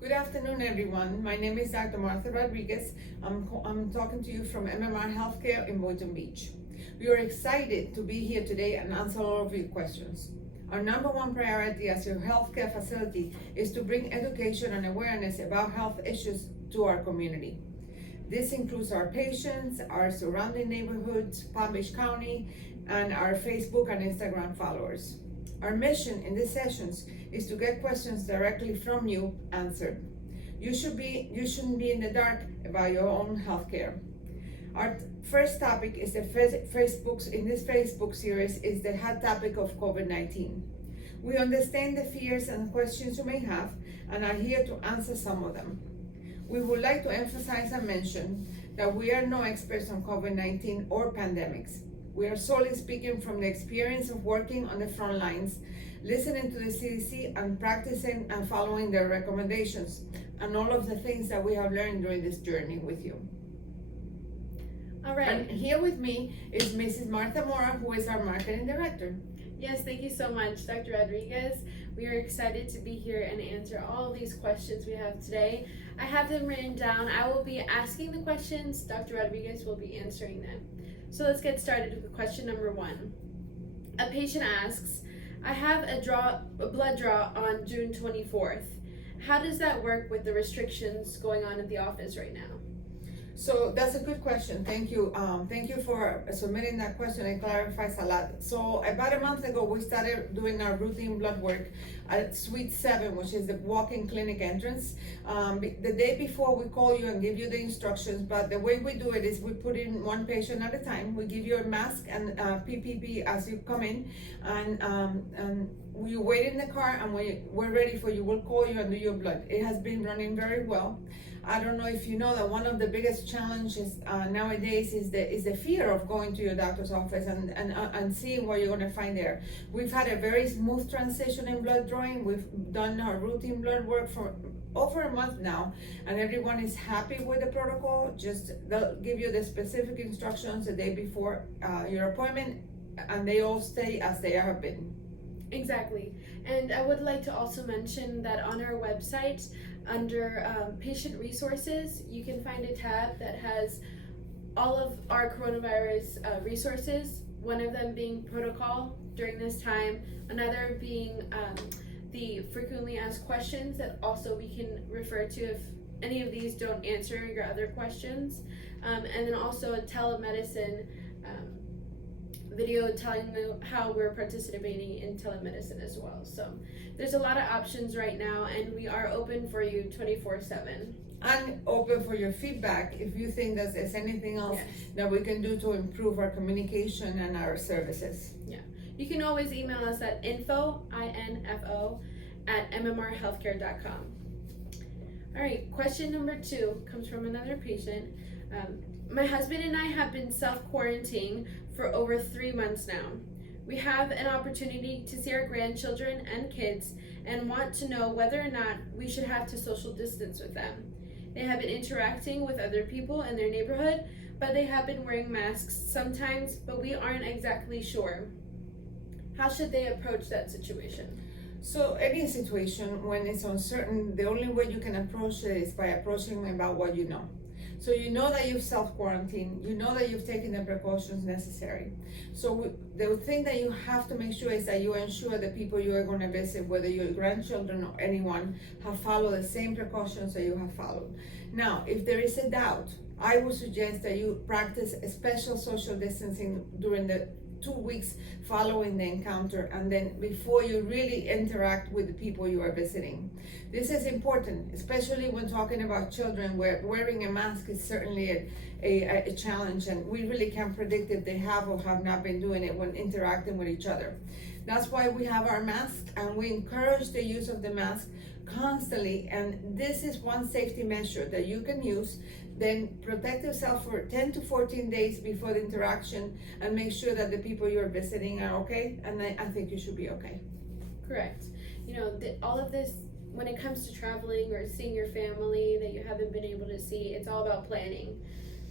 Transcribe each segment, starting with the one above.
Good afternoon, everyone. My name is Dr. Martha Rodriguez. I'm talking to you from MMR Healthcare in Boynton Beach. We are excited to be here today and answer all of your questions. Our number one priority as your healthcare facility is to bring education and awareness about health issues to our community. This includes our patients, our surrounding neighborhoods, Palm Beach County, and our Facebook and Instagram followers. Our mission in these sessions is to get questions directly from you answered. You shouldn't be in the dark about your own healthcare. Our first topic is in this Facebook series is the hot topic of COVID-19. We understand the fears and questions you may have and are here to answer some of them. We would like to emphasize and mention that we are no experts on COVID-19 or pandemics. We are solely speaking from the experience of working on the front lines, listening to the CDC and practicing and following their recommendations, and all of the things that we have learned during this journey with you. All right. And here with me is Mrs. Martha Mora, who is our marketing director. Yes, thank you so much, Dr. Rodriguez. We are excited to be here and answer all of these questions we have today. I have them written down. I will be asking the questions. Dr. Rodriguez will be answering them. So let's get started with question number 1. A patient asks, I have a blood draw on June 24th. How does that work with the restrictions going on at the office right now? So that's a good question. Thank you. Thank you for submitting that question. It clarifies a lot. So about a month ago, we started doing our routine blood work at Suite 7, which is the walk-in clinic entrance. The day before, we call you and give you the instructions, but the way we do it is we put in one patient at a time. We give you a mask and PPE as you come in, and you wait in the car, and when we're ready for you, we'll call you and do your blood. It has been running very well. I don't know if you know that one of the biggest challenges nowadays is the fear of going to your doctor's office and seeing what you're going to find there. We've had a very smooth transition in blood drawing. We've done our routine blood work for over a month now, and everyone is happy with the protocol. Just they'll give you the specific instructions the day before your appointment, and they all stay as they have been. Exactly. And I would like to also mention that on our website, under patient resources, you can find a tab that has all of our coronavirus resources, one of them being protocol during this time, another being the frequently asked questions that also we can refer to if any of these don't answer your other questions, and then also a telemedicine video telling you how we're participating in telemedicine as well. So there's a lot of options right now, and we are open for you 24/7. And open for your feedback if you think that there's anything else Yes. that we can do to improve our communication and our services. You can always email us at info@mmrhealthcare.com. All right, question number 2 comes from another patient. My husband and I have been self-quarantining for over 3 months now. We have an opportunity to see our grandchildren and kids and want to know whether or not we should have to social distance with them. They have been interacting with other people in their neighborhood, but they have been wearing masks sometimes, but we aren't exactly sure. How should they approach that situation? So any situation when it's uncertain, the only way you can approach it is by approaching about what you know. So you know that you've self-quarantined, you know that you've taken the precautions necessary. So the thing that you have to make sure is that you ensure the people you are going to visit, whether your grandchildren or anyone, have followed the same precautions that you have followed. Now, if there is a doubt, I would suggest that you practice a special social distancing during the 2 weeks following the encounter, and then before you really interact with the people you are visiting. This is important, especially when talking about children, where wearing a mask is certainly a challenge, and we really can't predict if they have or have not been doing it when interacting with each other. That's why we have our mask, and we encourage the use of the mask constantly, and this is one safety measure that you can use. Then protect yourself for 10 to 14 days before the interaction, and make sure that the people you're visiting are okay, and I think you should be okay. Correct. All of this, when it comes to traveling or seeing your family that you haven't been able to see, it's all about planning.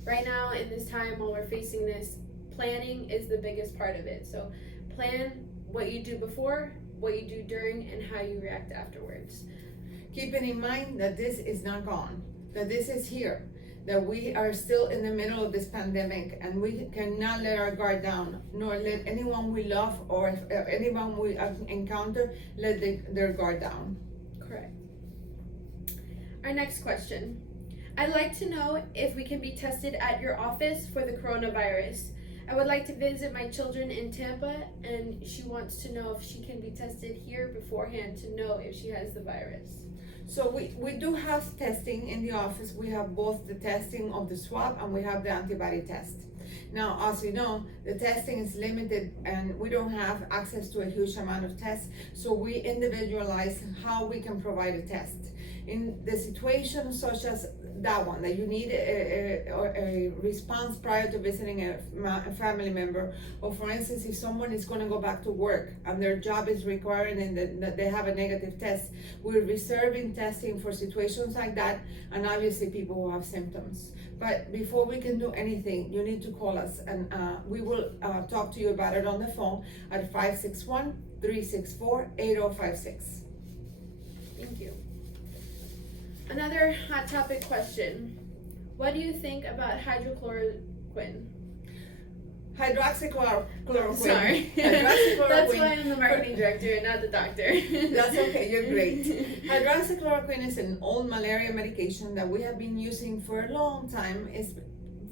Right now, in this time while we're facing this, planning is the biggest part of it. So plan what you do before, what you do during, and how you react afterwards. keeping in mind that this is not gone, that this is here, that we are still in the middle of this pandemic, and we cannot let our guard down, nor let anyone we love or anyone we encounter let their guard down. Correct. Our next question. I'd like to know if we can be tested at your office for the coronavirus. I would like to visit my children in Tampa, and she wants to know if she can be tested here beforehand to know if she has the virus. So we do have testing in the office. We have both the testing of the swab and we have the antibody test. Now, as you know, the testing is limited and we don't have access to a huge amount of tests, so we individualize how we can provide a test. In the situation such as that one, that you need a response prior to visiting a family member, or for instance, if someone is going to go back to work and their job is requiring that they have a negative test, we're reserving testing for situations like that, and obviously people who have symptoms. But before we can do anything, you need to call us, and we will talk to you about it on the phone at 561-364-8056. Thank you. Another hot topic question. What do you think about hydroxychloroquine? Hydroxychloroquine. Sorry. Hydroxychloroquine. That's why I'm the marketing director and not the doctor. That's okay, you're great. Hydroxychloroquine is an old malaria medication that we have been using for a long time. It's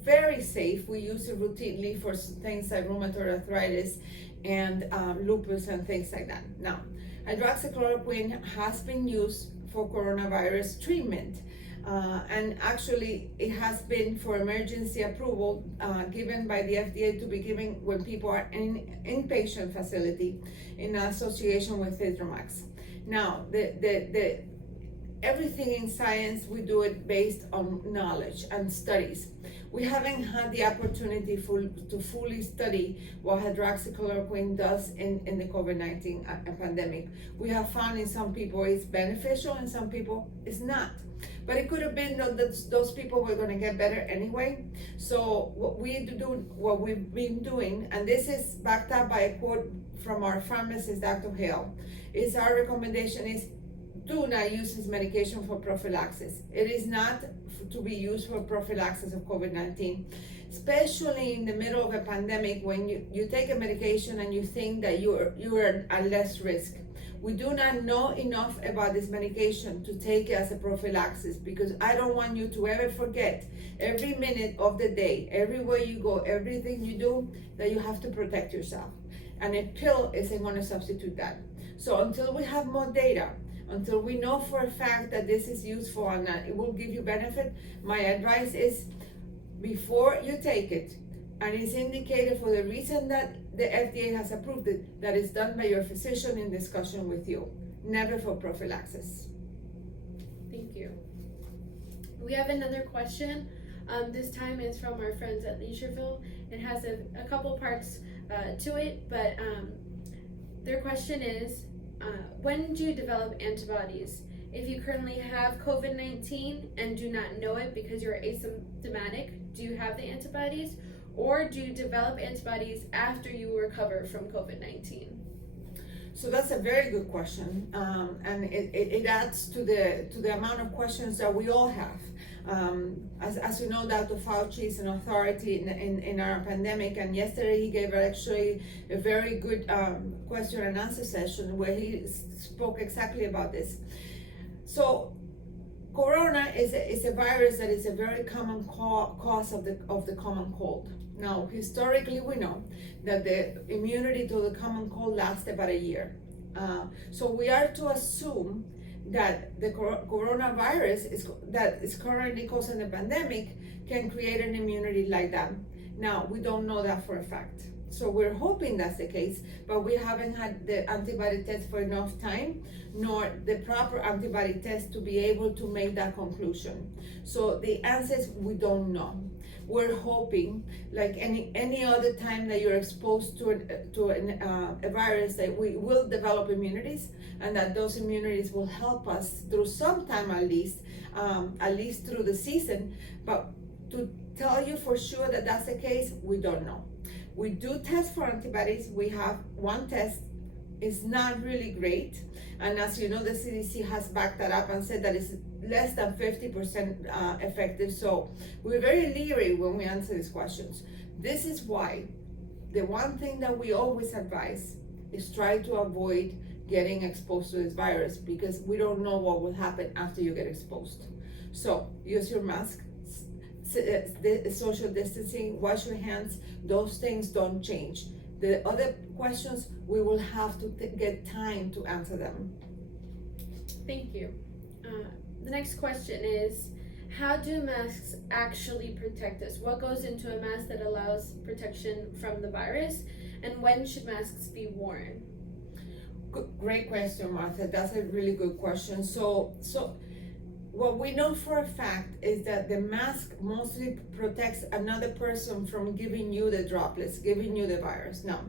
very safe. We use it routinely for things like rheumatoid arthritis and lupus and things like that. Now, hydroxychloroquine has been used for coronavirus treatment. And actually, it has been for emergency approval given by the FDA to be given when people are in inpatient facility in association with Hydromax. Now, the everything in science, we do it based on knowledge and studies. We haven't had the opportunity to fully study what hydroxychloroquine does in the COVID-19 pandemic. We have found in some people it's beneficial, and some people it's not. But it could have been that those people were going to get better anyway. So what we've been doing, and this is backed up by a quote from our pharmacist, Dr. Hale, is our recommendation is do not use this medication for prophylaxis. It is not to be used for prophylaxis of COVID-19, especially in the middle of a pandemic when you take a medication and you think that you are at less risk. We do not know enough about this medication to take it as a prophylaxis, because I don't want you to ever forget every minute of the day, everywhere you go, everything you do, that you have to protect yourself. And a pill isn't going to substitute that. So until we have more data, until we know for a fact that this is useful and that it will give you benefit, my advice is before you take it, and it's indicated for the reason that the FDA has approved it, that is done by your physician in discussion with you, never for prophylaxis. Thank you. We have another question. This time it's from our friends at Leisureville. It has a couple parts to it, but their question is, when do you develop antibodies? If you currently have COVID-19 and do not know it because you're asymptomatic, do you have the antibodies? Or do you develop antibodies after you recover from COVID-19? So that's a very good question, and it adds to the amount of questions that we all have. As you know, Dr. Fauci is an authority in our pandemic, and yesterday he gave actually a very good question and answer session where he spoke exactly about this. So corona is a virus that is a very common cause of the common cold. Now, historically, we know that the immunity to the common cold lasts about a year. So we are to assume that the coronavirus that is currently causing the pandemic can create an immunity like that. Now, we don't know that for a fact. So we're hoping that's the case, but we haven't had the antibody test for enough time, nor the proper antibody test to be able to make that conclusion. So the answer is we don't know. We're hoping, like any other time that you're exposed to a virus, that we will develop immunities, and that those immunities will help us through some time at least through the season. But to tell you for sure that that's the case, we don't know. We do test for antibodies. We have one test is not really great. And as you know, the CDC has backed that up and said that it's less than 50% effective. So we're very leery when we answer these questions. This is why the one thing that we always advise is try to avoid getting exposed to this virus, because we don't know what will happen after you get exposed. So use your mask, social distancing, wash your hands. Those things don't change. The other questions, we will have to get time to answer them. Thank you. The next question is, how do masks actually protect us? What goes into a mask that allows protection from the virus? And when should masks be worn? Great question, Martha. That's a really good question. So what we know for a fact is that the mask mostly protects another person from giving you the droplets, giving you the virus. Now,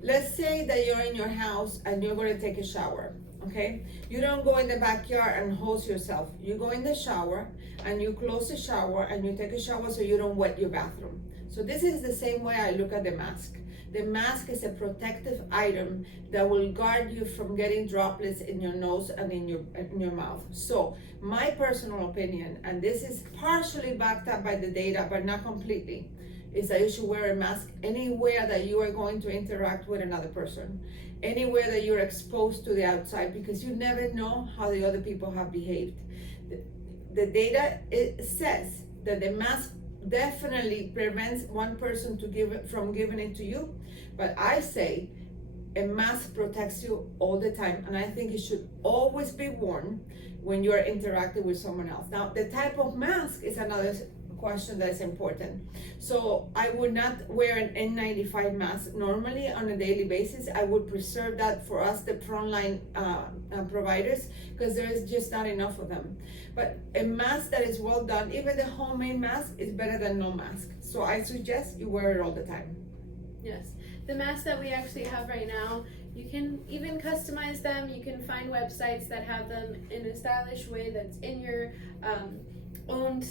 let's say that you're in your house and you're going to take a shower, okay? You don't go in the backyard and hose yourself. You go in the shower and you close the shower and you take a shower so you don't wet your bathroom. So this is the same way I look at the mask. The mask is a protective item that will guard you from getting droplets in your nose and in your mouth. So my personal opinion, and this is partially backed up by the data, but not completely, is that you should wear a mask anywhere that you are going to interact with another person, anywhere that you're exposed to the outside, because you never know how the other people have behaved. The data, it says that the mask definitely prevents one person from giving it to you, but I say a mask protects you all the time, and I think it should always be worn when you're interacting with someone else. Now, the type of mask is another question that is important. So I would not wear an N95 mask normally on a daily basis. I would preserve that for us, the frontline providers, because there is just not enough of them. But a mask that is well done, even the homemade mask, is better than no mask. So I suggest you wear it all the time. Yes, the masks that we actually have right now, you can even customize them. You can find websites that have them in a stylish way that's in your own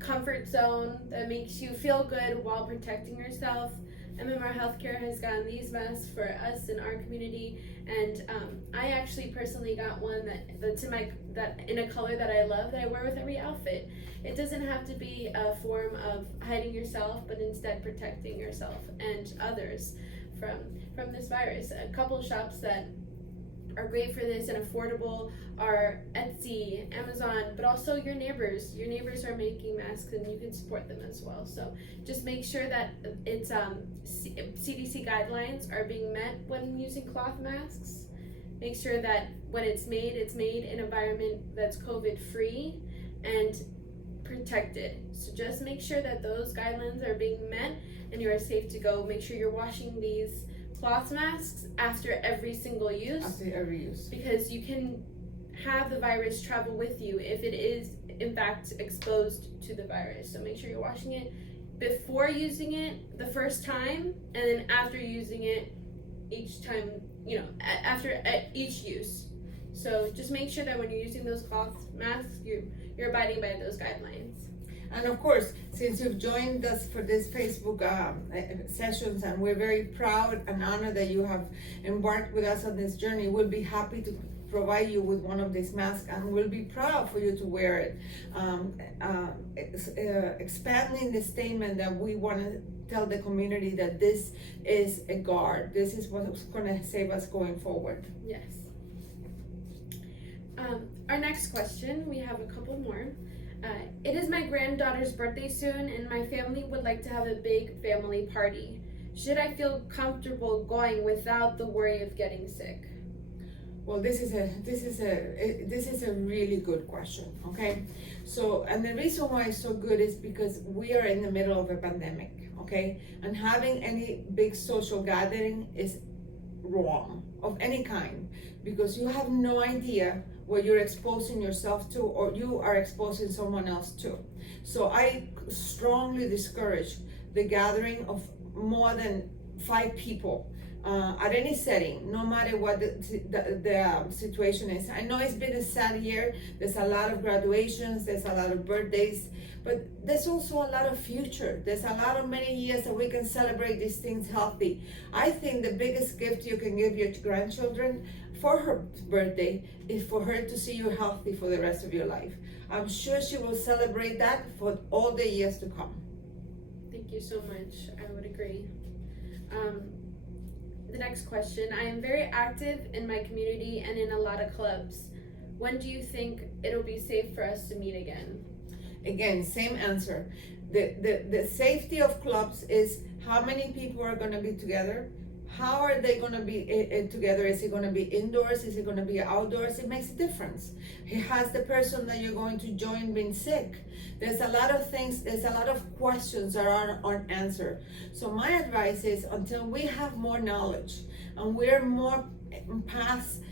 comfort zone, that makes you feel good while protecting yourself. MMR Healthcare has gotten these masks for us in our community, and I actually personally got one that's in a color that I love, that I wear with every outfit. It doesn't have to be a form of hiding yourself, but instead protecting yourself and others from this virus. A couple shops that are great for this and affordable are Etsy, Amazon, but also your neighbors. Your neighbors are making masks and you can support them as well. So just make sure that it's CDC guidelines are being met when using cloth masks. Make sure that when it's made in an environment that's COVID free and protected. So just make sure that those guidelines are being met and you are safe to go. Make sure you're washing these cloth masks after every single use. After every use. Because you can have the virus travel with you if it is in fact exposed to the virus. So make sure you're washing it before using it the first time, and then after using it each time, after each use. So just make sure that when you're using those cloth masks, you're abiding by those guidelines. And of course, since you've joined us for this Facebook sessions, and we're very proud and honored that you have embarked with us on this journey, we'll be happy to provide you with one of these masks, and we'll be proud for you to wear it. Expanding the statement that we want to tell the community that this is a guard. This is what's going to save us going forward. Yes. Our next question, we have a couple more. It is my granddaughter's birthday soon, and my family would like to have a big family party. Should I feel comfortable going without the worry of getting sick? Well, this is a really good question. Okay, so, and the reason why it's so good is because we are in the middle of a pandemic. Okay, and having any big social gathering is wrong, of any kind, because you have no idea what you're exposing yourself to, or you are exposing someone else to. So I strongly discourage the gathering of more than 5 people. at any setting, no matter what the situation is. I know it's been a sad year. There's a lot of graduations, there's a lot of birthdays, but there's also a lot of future. There's a lot of many years that we can celebrate these things healthy. I think the biggest gift you can give your grandchildren for her birthday is for her to see you healthy for the rest of your life. I'm sure she will celebrate that for all the years to come. Thank you so much. I would agree. The next question. I am very active in my community and in a lot of clubs. When do you think it'll be safe for us to meet again? Again, same answer. The safety of clubs is how many people are going to be together. How are they going to be together? Is it going to be indoors? Is it going to be outdoors? It makes a difference. Has the person that you're going to join been sick? There's a lot of things, there's a lot of questions that are unanswered. So my advice is, until we have more knowledge and we're more past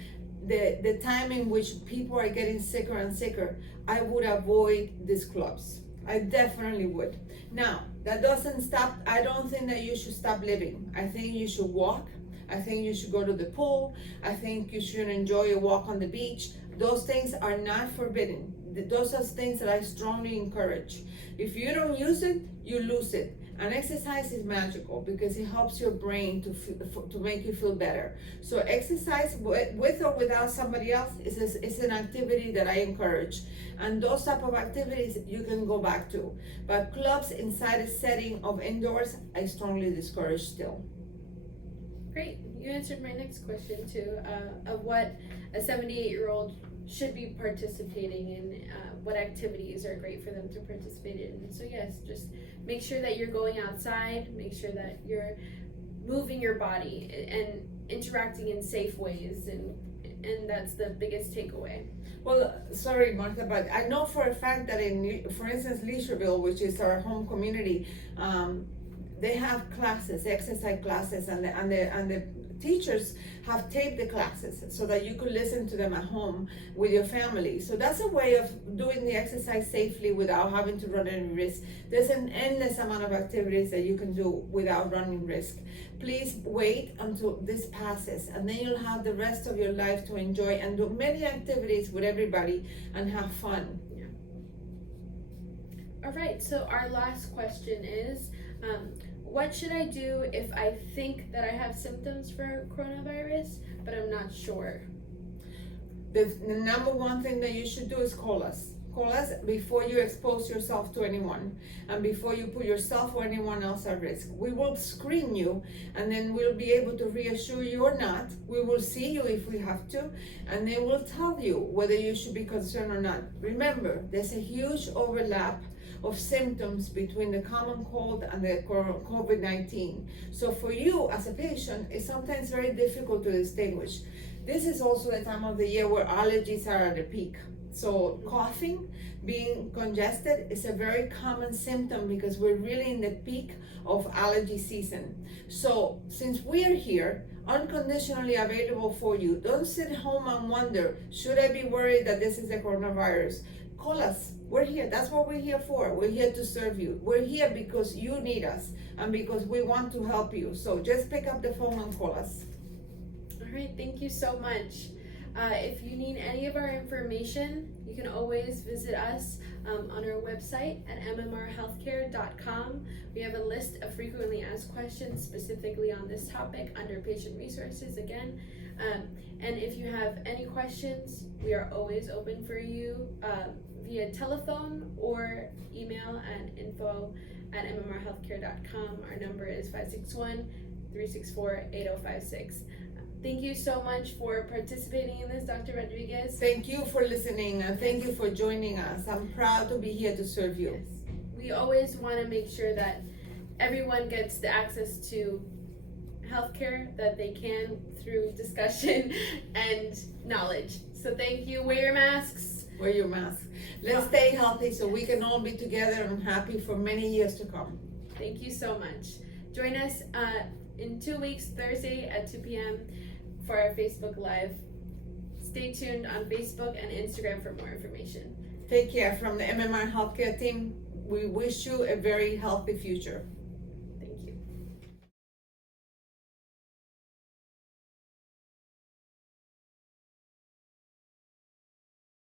the time in which people are getting sicker and sicker, I would avoid these clubs. I definitely would. Now, that doesn't stop, I don't think that you should stop living. I think you should walk. I think you should go to the pool. I think you should enjoy a walk on the beach. Those things are not forbidden. Those are things that I strongly encourage. If you don't use it, you lose it. And exercise is magical because it helps your brain to make you feel better. So exercise with or without somebody else is an activity that I encourage. And those type of activities you can go back to. But clubs inside a setting of indoors, I strongly discourage still. Great. You answered my next question too, of what a 78-year-old should be participating in, what activities are great for them to participate in. So yes, just make sure that you're going outside, make sure that you're moving your body and interacting in safe ways, and that's the biggest takeaway. Well, sorry, Martha, but I know for a fact that for instance, Leisureville, which is our home community, they have classes, exercise classes, and the teachers have taped the classes so that you could listen to them at home with your family. So that's a way of doing the exercise safely without having to run any risk. There's an endless amount of activities that you can do without running risk. Please wait until this passes, and then you'll have the rest of your life to enjoy and do many activities with everybody and have fun. Yeah. All right, so our last question is, what should I do if I think that I have symptoms for coronavirus, but I'm not sure? The number one thing that you should do is call us. Call us before you expose yourself to anyone and before you put yourself or anyone else at risk. We will screen you, and then we'll be able to reassure you or not. We will see you if we have to, and then we'll tell you whether you should be concerned or not. Remember, there's a huge overlap of symptoms between the common cold and the COVID-19. So for you as a patient, it's sometimes very difficult to distinguish. This is also the time of the year where allergies are at a peak. So coughing, being congested is a very common symptom because we're really in the peak of allergy season. So since we are here, unconditionally available for you, don't sit home and wonder, should I be worried that this is the coronavirus? Call us. We're here. That's what we're here for. We're here to serve you. We're here because you need us and because we want to help you. So just pick up the phone and call us. All right, thank you so much. If you need any of our information, you can always visit us on our website at mmrhealthcare.com. We have a list of frequently asked questions specifically on this topic under patient resources again. And if you have any questions, we are always open for you via telephone or email at info@mmrhealthcare.com. Our number is 561-364-8056. Thank you so much for participating in this, Dr. Rodriguez. Thank you for listening and thank you for joining us. I'm proud to be here to serve you. Yes. We always want to make sure that everyone gets the access to healthcare that they can through discussion and knowledge. So thank you. Wear your masks. Wear your mask. Let's stay healthy so we can all be together and happy for many years to come. Thank you so much. Join us in 2 weeks, Thursday at 2 p.m. for our Facebook Live. Stay tuned on Facebook and Instagram for more information. Take care. From the MMR Healthcare team, we wish you a very healthy future.